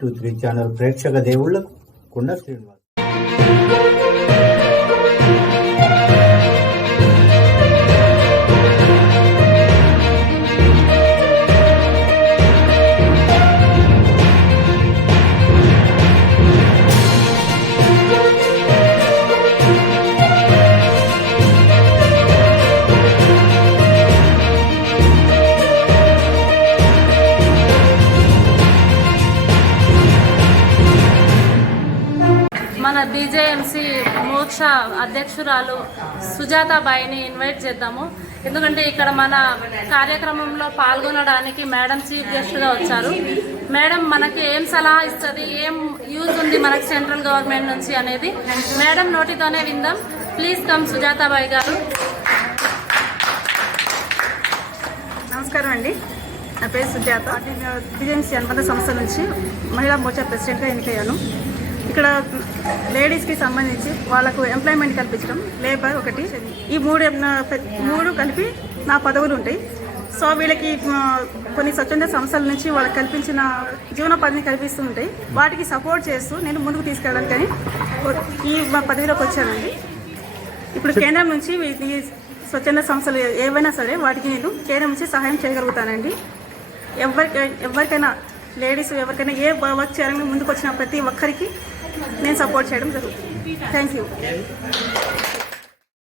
Two three channel ప్రేక్షక దేవుళ్ళకు కుండ శ్రీనివాస్. మన బీజేఎంసీ మోక్ష అధ్యక్షురాలు సుజాతాబాయిని ఇన్వైట్ చేద్దాము. ఎందుకంటే ఇక్కడ మన కార్యక్రమంలో పాల్గొనడానికి మేడం చీఫ్ గెస్ట్గా వచ్చారు. మేడం మనకి ఏం సలహా ఇస్తుంది ఏం యూజ్ ఉంది మనకి సెంట్రల్ గవర్నమెంట్ నుంచి అనేది మేడం నోటితోనే విందాం. ప్లీజ్ కమ్ సుజాతాబాయి గారు. నమస్కారం అండి. నా పేరు సుజాత. నేను బిజెన్సీ అనుబంధ సంస్థ నుంచి మహిళా మోర్చా ప్రెసిడెంట్గా ఎన్నికయ్యాను. ఇక్కడ లేడీస్కి సంబంధించి వాళ్ళకు ఎంప్లాయ్మెంట్ కల్పించడం లేబర్ ఒకటి. ఈ మూడు నా- మూడు కలిపి నా పదవులు ఉంటాయి. సో వీళ్ళకి కొన్ని స్వచ్ఛంద సంస్థల నుంచి వాళ్ళకి కల్పించిన జీవనోపాధిని కల్పిస్తూ ఉంటాయి. వాటికి సపోర్ట్ చేస్తూ నేను ముందుకు తీసుకెళ్ళడానికి ఈ మా పదవిలోకి వచ్చానండి. ఇప్పుడు కేంద్రం నుంచి వీ- ఈ స్వచ్ఛంద సంస్థలు ఏవైనా సరే వాటికి నేను కేంద్రం నుంచి సహాయం చేయగలుగుతానండి. ఎవరికి ఎవరికైనా లేడీస్ ఎవరికైనా ఏ వర్క్ చేయాలని ముందుకు వచ్చిన ప్రతి ఒక్కరికి నేను సపోర్ట్ చేయడం జరుగుతుంది. Thank you